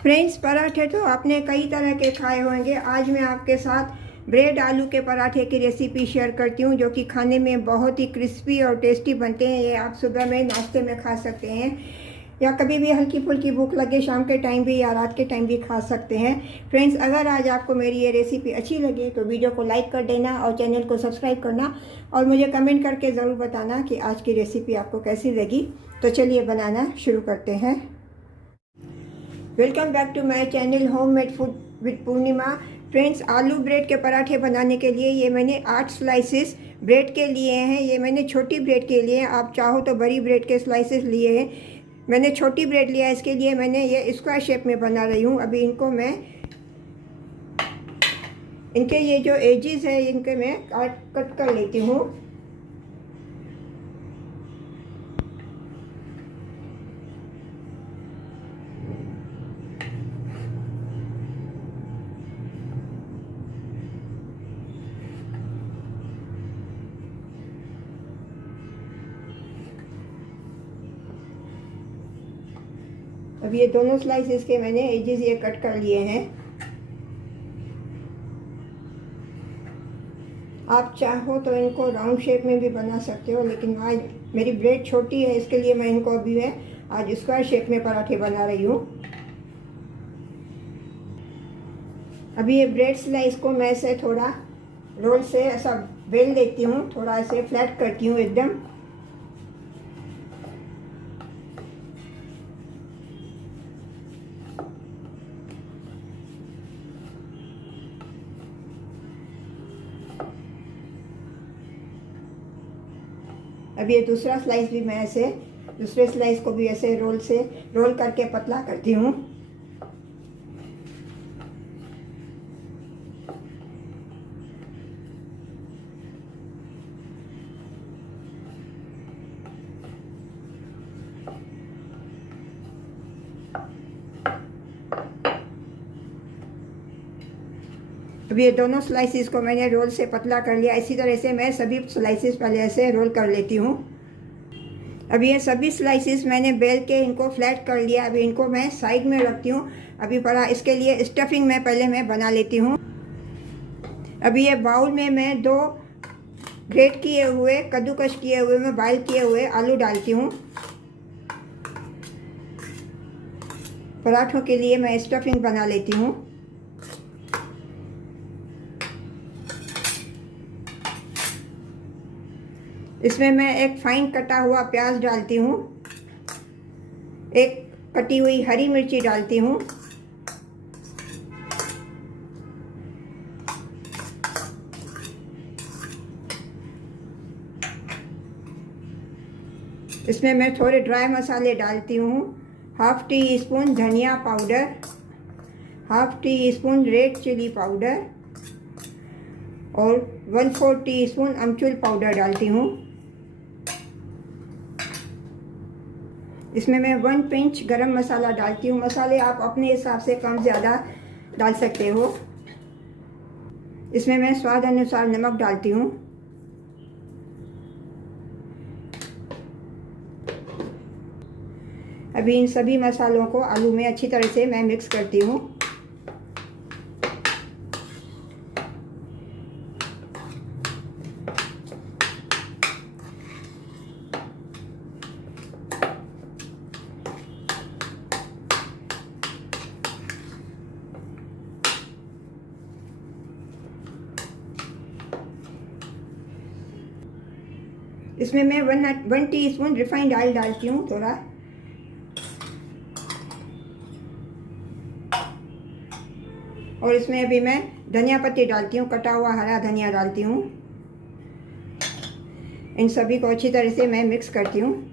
Friends, पराठे तो आपने कई तरह के खाए होंगे। आज मैं आपके साथ ब्रेड आलू के पराठे की रेसिपी शेयर करती हूँ, जो कि खाने में बहुत ही क्रिस्पी और टेस्टी बनते हैं। ये आप सुबह में नाश्ते में खा सकते हैं, या कभी भी हल्की फुल्की भूख लगे शाम के टाइम भी या रात के टाइम भी खा सकते हैं। फ्रेंड्स, अगर आज आपको मेरी ये रेसिपी अच्छी लगे तो वीडियो को लाइक कर देना और चैनल को सब्सक्राइब करना, और मुझे कमेंट करके ज़रूर बताना कि आज की रेसिपी आपको कैसी लगी। तो चलिए बनाना शुरू करते हैं। Welcome back to my channel homemade food with Purnima. Friends, आलू ब्रेड के पराठे बनाने के लिए ये मैंने 8 स्लाइसेस ब्रेड के लिए हैं। ये मैंने छोटी ब्रेड के लिए, आप चाहो तो बड़ी ब्रेड के स्लाइसेस लिए हैं। मैंने छोटी ब्रेड लिया है, इसके लिए मैंने ये स्क्वायर शेप में बना रही हूँ। अभी इनको मैं इनके ये जो एजेस है इनके मैं कट कर लेती हूँ। अब ये दोनों स्लाइसेस के मैंने एजेस ये कट कर लिए हैं। आप चाहो तो इनको राउंड शेप में भी बना सकते हो, लेकिन आज मेरी ब्रेड छोटी है, इसके लिए मैं इनको अभी मैं आज स्क्वायर शेप में पराठे बना रही हूँ। अभी ये ब्रेड स्लाइस को मैं ऐसे थोड़ा रोल से ऐसा बेल देती हूँ, थोड़ा ऐसे फ्लैट करती हूँ एकदम। अब ये दूसरा स्लाइस भी मैं ऐसे दूसरे स्लाइस को भी ऐसे रोल करके पतला करती हूँ। अब ये दोनों स्लाइसेस को मैंने रोल से पतला कर लिया। इसी तरह से मैं सभी स्लाइसेस पहले ऐसे रोल कर लेती हूँ। अब ये सभी स्लाइसेस मैंने बेल के इनको फ्लैट कर लिया। अभी इनको मैं साइड में रखती हूँ। अभी पड़ा इसके लिए स्टफिंग में पहले मैं बना लेती हूँ। अभी ये बाउल में मैं 2 ग्रेट किए हुए, कद्दूकश किए हुए, मैं बॉयल किए हुए आलू डालती हूँ। पराठों के लिए मैं स्टफिंग बना लेती हूँ। इसमें मैं एक फाइन कटा हुआ प्याज डालती हूँ, एक कटी हुई हरी मिर्ची डालती हूँ, इसमें मैं थोड़े ड्राई मसाले डालती हूँ। हाफ टी स्पून धनिया powder, half teaspoon red chilli powder और 1/4 टीस्पून अमचूर पाउडर डालती हूँ। इसमें मैं 1 पिंच गरम मसाला डालती हूँ। मसाले आप अपने हिसाब से कम ज़्यादा डाल सकते हो। इसमें मैं स्वाद अनुसार नमक डालती हूँ। अभी इन सभी मसालों को आलू में अच्छी तरह से मैं मिक्स करती हूँ। इसमें मैं 1 टीस्पून रिफाइंड ऑयल डालती हूँ थोड़ा। और इसमें अभी मैं धनिया पत्ती डालती हूँ, कटा हुआ हरा धनिया डालती हूँ। इन सभी को अच्छी तरह से मैं मिक्स करती हूँ।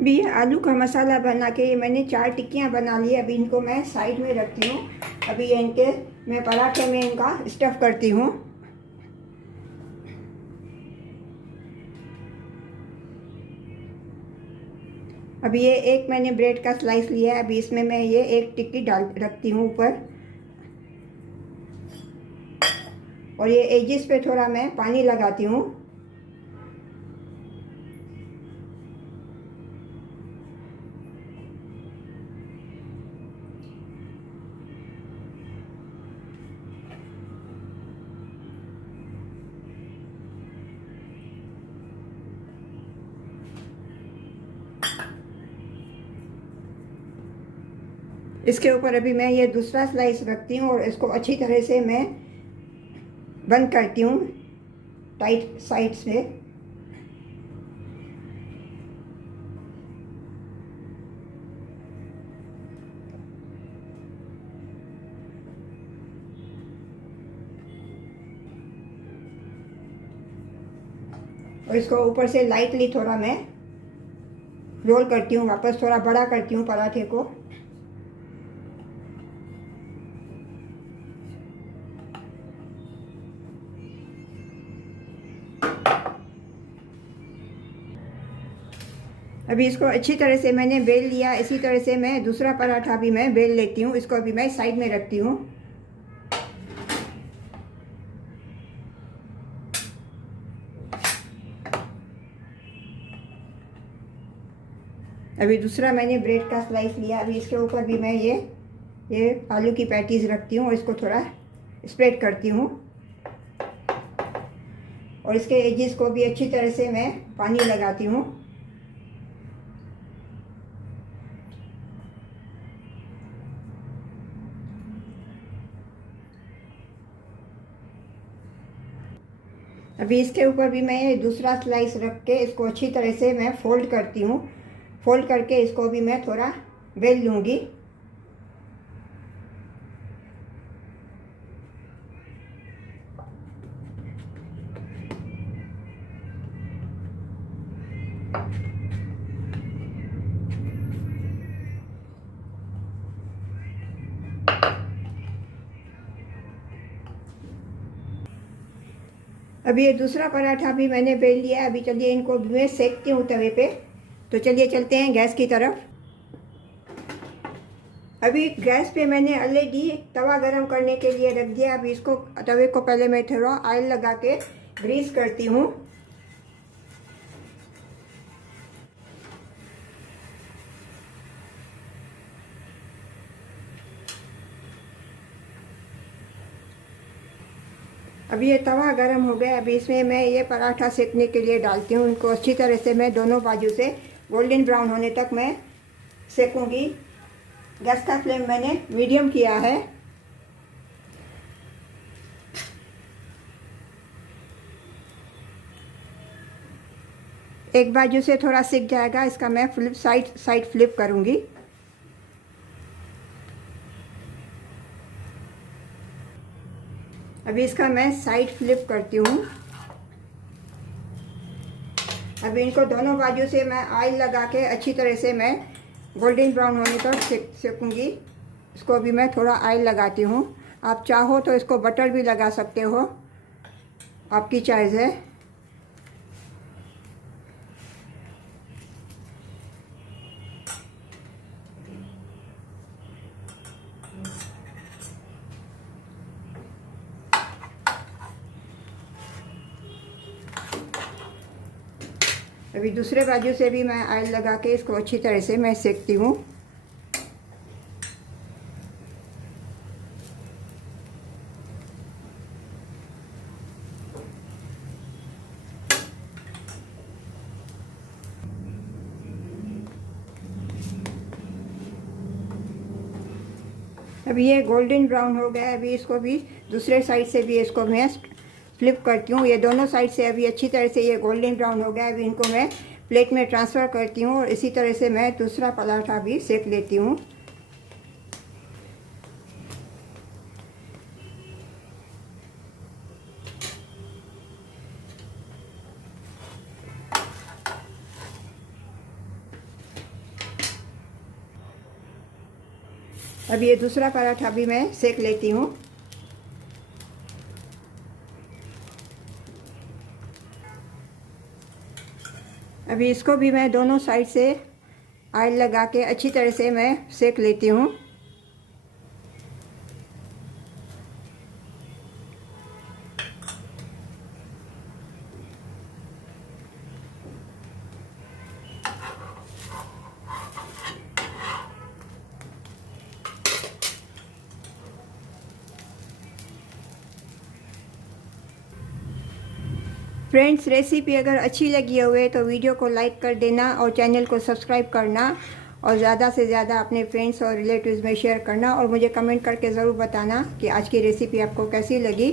भी ये आलू का मसाला बना के ये मैंने 4 टिक्कियाँ बना ली। अभी इनको मैं साइड में रखती हूँ। अभी ये इनके मैं पराठे में इनका स्टफ़ करती हूँ। अभी ये एक मैंने ब्रेड का स्लाइस लिया है। अभी इसमें मैं ये एक टिक्की डाल रखती हूँ ऊपर, और ये एजिस पे थोड़ा मैं पानी लगाती हूँ। इसके ऊपर अभी मैं ये दूसरा स्लाइस रखती हूँ और इसको अच्छी तरह से मैं बंद करती हूँ टाइट साइड से। और इसको ऊपर से लाइटली थोड़ा मैं रोल करती हूँ, वापस थोड़ा बड़ा करती हूँ पराठे को। अभी इसको अच्छी तरह से मैंने बेल लिया। इसी तरह से मैं दूसरा पराठा भी मैं बेल लेती हूँ। इसको अभी मैं साइड में रखती हूँ। अभी दूसरा मैंने ब्रेड का स्लाइस लिया। अभी इसके ऊपर भी मैं ये आलू की पैटीज रखती हूँ और इसको थोड़ा स्प्रेड करती हूँ, और इसके एजेस को भी अच्छी तरह से मैं पानी लगाती हूँ। अभी इसके ऊपर भी मैं दूसरा स्लाइस रख के इसको अच्छी तरह से मैं फोल्ड करती हूँ। फोल्ड करके इसको भी मैं थोड़ा बेल लूँगी। अभी ये दूसरा पराठा भी मैंने बेल लिया है। अभी चलिए इनको भी मैं सेकती हूँ तवे पे। तो चलिए चलते हैं गैस की तरफ। अभी गैस पे मैंने ऑलरेडी तवा गरम करने के लिए रख दिया। अभी इसको तवे को पहले मैं थोड़ा ऑयल लगा के ग्रीस करती हूँ। अभी ये तवा गरम हो गया। अभी इसमें मैं ये पराठा सेकने के लिए डालती हूँ। इनको अच्छी तरह से मैं दोनों बाजू से गोल्डन ब्राउन होने तक मैं सेकूंगी। गैस का फ्लेम मैंने मीडियम किया है। एक बाजू से थोड़ा सिक जाएगा, इसका मैं साइड फ्लिप करूंगी। अभी इसका मैं साइड फ्लिप करती हूँ। अभी इनको दोनों बाजू से मैं ऑयल लगा के अच्छी तरह से मैं गोल्डन ब्राउन होने तक सेकूंगी। इसको भी मैं थोड़ा ऑयल लगाती हूँ। आप चाहो तो इसको बटर भी लगा सकते हो, आपकी चॉइस है। अभी दूसरे बाजू से भी मैं ऑयल लगा के इसको अच्छी तरह से मैं सेकती हूँ। अभी ये गोल्डन ब्राउन हो गया है। अभी इसको भी दूसरे साइड से भी इसको मैं फ्लिप करती हूँ। ये दोनों साइड से अभी अच्छी तरह से ये गोल्डन ब्राउन हो गया है। अभी इनको मैं प्लेट में ट्रांसफ़र करती हूँ और इसी तरह से मैं दूसरा पराठा भी सेक लेती हूँ। अब ये दूसरा पराठा भी मैं सेक लेती हूँ। अभी इसको भी मैं दोनों साइड से ऑयल लगा के अच्छी तरह से मैं सेक लेती हूँ। फ्रेंड्स, रेसिपी अगर अच्छी लगी हुए तो वीडियो को लाइक कर देना और चैनल को सब्सक्राइब करना और ज़्यादा से ज़्यादा अपने फ्रेंड्स और रिलेटिव्स में शेयर करना और मुझे कमेंट करके ज़रूर बताना कि आज की रेसिपी आपको कैसी लगी।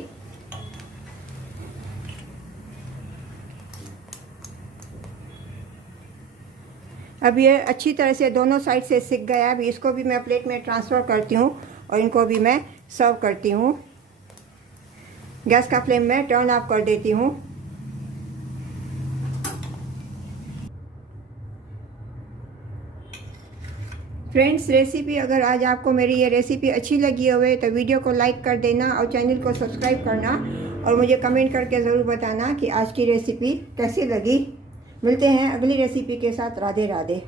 अब ये अच्छी तरह से दोनों साइड से सिक गया। अभी इसको भी मैं प्लेट में ट्रांसफ़र करती हूँ और इनको भी मैं सर्व करती हूँ। गैस का फ्लेम मैं टर्न ऑफ कर देती हूँ। फ्रेंड्स, रेसिपी अगर आज आपको मेरी ये रेसिपी अच्छी लगी हुए तो वीडियो को लाइक कर देना और चैनल को सब्सक्राइब करना और मुझे कमेंट करके ज़रूर बताना कि आज की रेसिपी कैसी लगी। मिलते हैं अगली रेसिपी के साथ। राधे राधे।